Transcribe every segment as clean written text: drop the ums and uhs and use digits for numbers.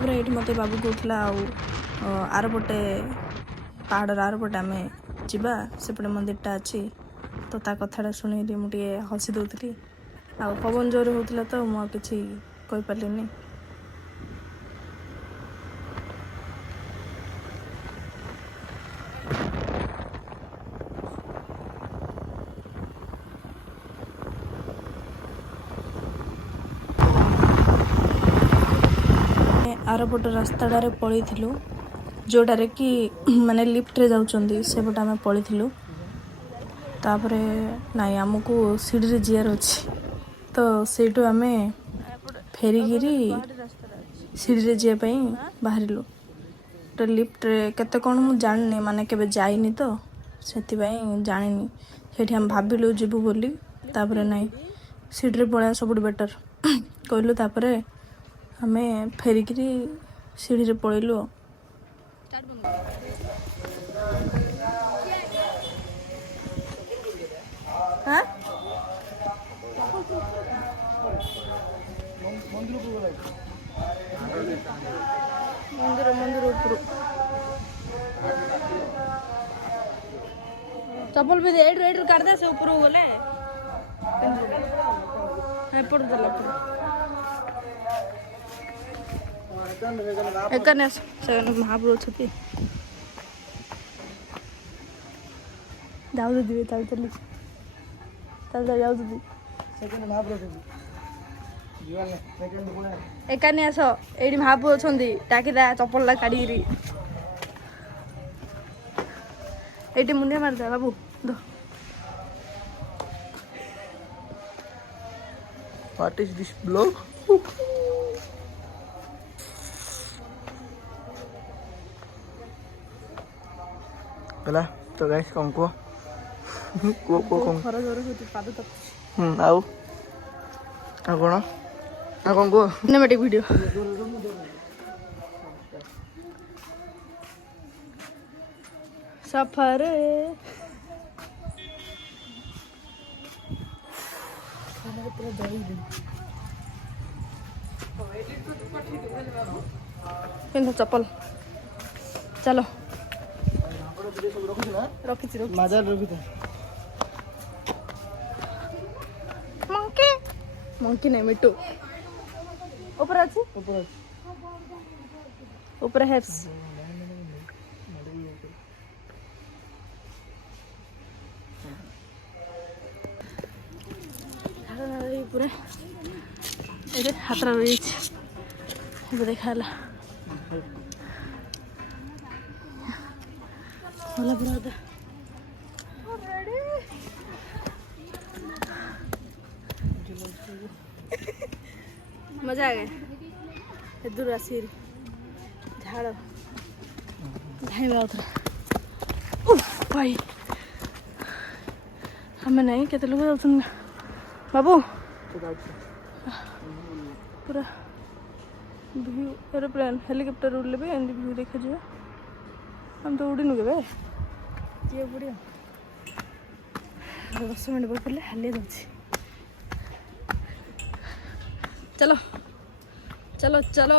तापर ये मत बाबू कहला आरपटे पहाड़ आरपटे आम जा सेपटे मंदिरटा अच्छी तो ता कथाटा शुणी मुझे हसी दूसरी आ पवन जोर होता तो मुझे किसी कहीपरिनी। आरपट रास्ताटारे पलू जोटारे कि माने लिफ्ट रे जाउचंदी सेपट आम पलू तापर नाई आमको सीढ़ी जीआर अच्छी तो सेठू आम फेरिकी सीढ़ी जीवाई बाहर तो लिफ्ट रे केते कौन मु जानी माने केबे जाइनी तो से जानी से आम भाविलु जीवु बोली तापर नाई सीढ़ी पलैया सब बेटर कहलु तापर आम फेरिकी सीढ़ी पलैलु। हाँ मंदिर मंदिर ऊपर चप्पल भी एड्रु काट दे से ऊपर गले एपट देला एकने से महाप्रभु छथि जाऊ दिवे चल चल चल जाऊ दी सेकंड महाप्रभु जीवन सेकंड बोले एकने आस एडी महाप्रभु छथि टाकीदा चप्पल ला काढीरी एटी मुंडिया मार दे बाबू दो। What is this blog? गला तो गाइस कौन को कौन खरा जोर होती पाद तक आउ कौन को सिनेमैटिक वीडियो सफर पिंध चप्पल चलो रखी मंकी नहीं मिट्टू ऊपर अच्छी ऊपर हेप्स पूरा ये हाथ रही देखा मजा आ गया दूर आसी झाड़ धाइबा भाई हमें नहीं केते लोग जाउछन बाबू पूरा व्यू एरोप्लेन हेलिकॉप्टर उड़ले भी एंड व्यू देखा जाए हम तो उड़ी नुके ये बढ़िया 10 मिनट बैठ पड़े हालिया जाऊँगी चलो चलो चलो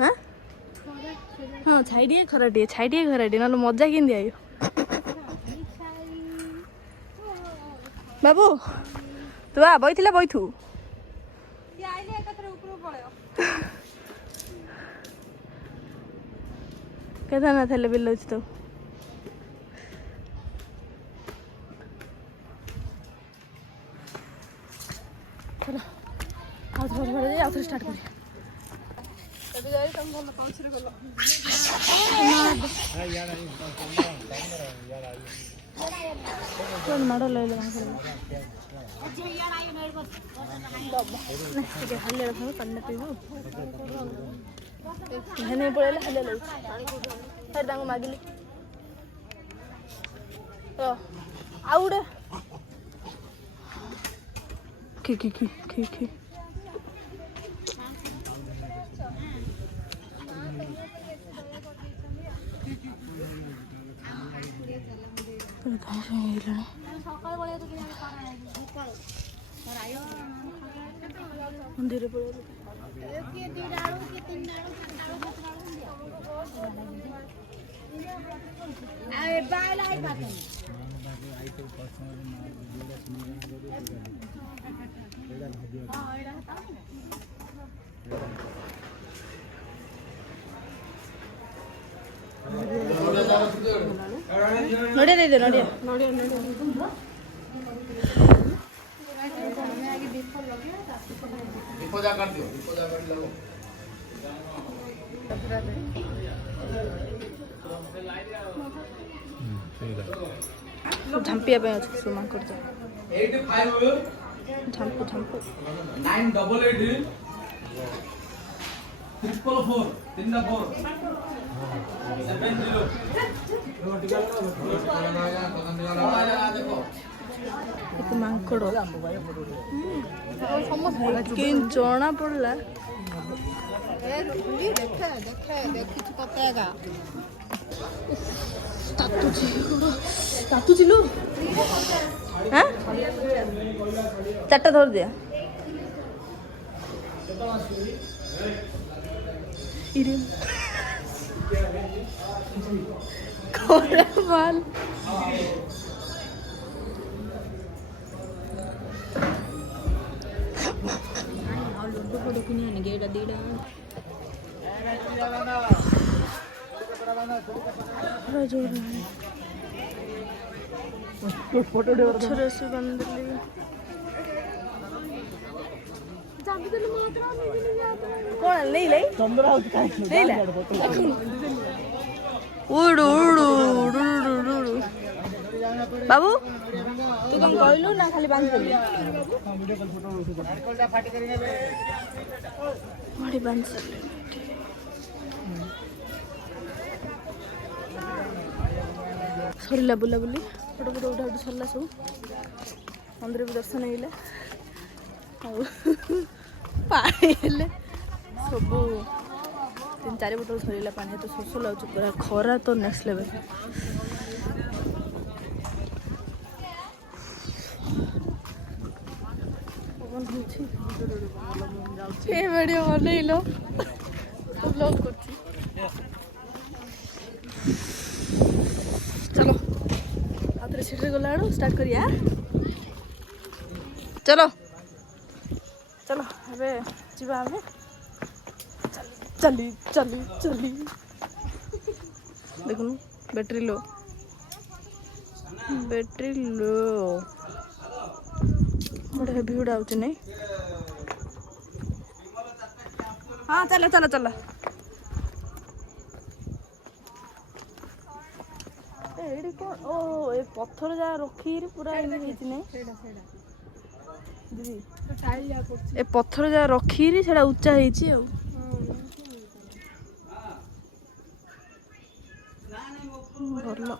हाँ हाँ छाइडिए खराटिए ना मजा कि आयो बाबू तू आ बैठिला बैठू केदारनाथ हेले बिल तो चलो आउथरे स्टार्ट करिए माड़ लगे हालिया पानी पीबू हेने पड़े हालिया लगे मागिली आउ गोटे खी ଧୀରେ ପଳେଇବ। ନଡ଼ିଆ ଦେଇଦେ ନଡ଼ିଆ। ଝାମ୍ପିବା ପାଇଁ ଅଛି ସବୁ ମାଙ୍କଡ଼ ଝାମ୍ପୁ ଝାମ୍ପୁ 988 444 କେତେ ମାଙ୍କଡ଼ କେମିତି ଜଣା ପଡ଼ିଲା। ତାତୁଚିଲୁ ଚାରିଟା ଧରି ଦିଆ କଳା ମାଲ ପଛରେ ଆସି ବାନ୍ଧିଦେଲି। କଣ ନେଇଲେ ଉଡୁ ଉଡୁ ଉଡୁ ଉଡୁ ଉଡୁ। ବାବୁ ତୁ କଣ କହିଲୁ ନା ଖାଲି ବାନ୍ଧିଦେଲି? ବାନ୍ଧି ସାରିଲି। ସରିଲା ବୁଲାବୁଲି ଫଟୋ ଫଟୋ ଉଠା ଉଠି ସରିଲା ସବୁ। ମନ୍ଦିର ବି ଦର୍ଶନ ହେଇଗଲା ଆଉ ପାଣି ହେଲେ ସବୁ 3-4 ବୋତଲ ସରିଲା ପାଣି। ତ ଶୋଷ ଲାଗୁଛି ପୁରା। ଖରା ତ ନେକ୍ସଟ ଲେଭେଲ। ଏ ଭିଡ଼ିଓ ବନେଇଲ ବ୍ଲଗ୍ କରୁଛି। चलो आउथरे सीट रे गला आड़ो स्टार्ट करिया। चलो चलो अबे जीवा हमें चली चली चली। देखो बैटरी लो बड़े हेवी उड़ा आउच नहीं। हाँ चलो चलो चलो। एडी कौन ओ ए पत्थर जा रखी पूरा इन हेची नहीं दीदी ए पत्थर जा रखी सेटा उच्चा हेची आ भलो।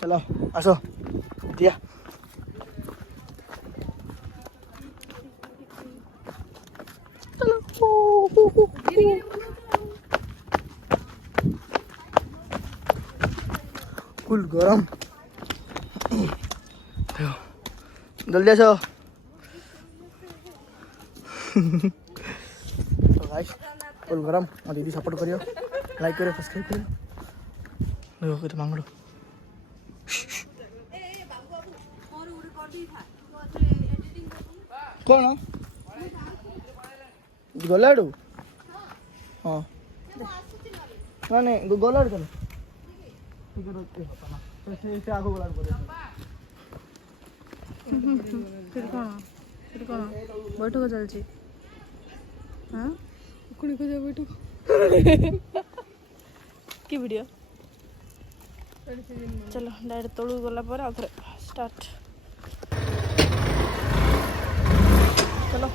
चलो आसो दिया फुल गरम जल्दी आसो। तो गाइस फुल गरम और दीदी सपोर्ट करियो लाइक करियो सब्सक्राइब करियो। देखो कितना मांगड़ो कौन गलाडू हाँ ना नहीं गलाडू चलो से आगो गलाडू फिर कौन बैठक चलती हाँ कुड़ी को जा बैठक की वीडियो। चलो डायरेक्ट तलू गला पर आउथरे स्टार्ट। चलो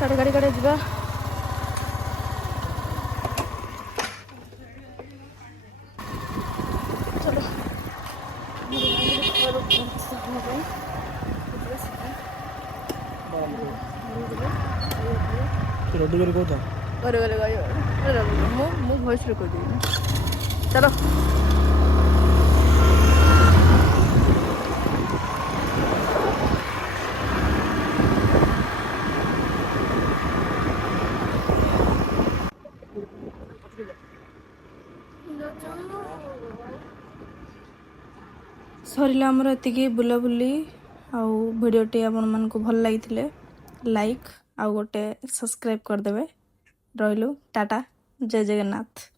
गाड़ी गाड़ी गाड़ी जा चलो रेडी कर कौन ଘରେ ଗଲେ କହିବ ମୁଁ ଭଏସ୍ ରେକର୍ଡ କରିଦେବି ଚାଲ ସରିଲା ଆମର ଏତିକି ବୁଲାବୁଲି ଆଉ ଭିଡ଼ିଓଟି ଆପଣମାନଙ୍କୁ ଭଲ ଲାଗିଥିଲେ ଲାଇକ୍ ଆଉ ଗୋଟେ ସବସ୍କ୍ରାଇବ୍ କରିଦେବେ ରହିଲୁ ଟାଟା ଜୟ ଜଗନ୍ନାଥ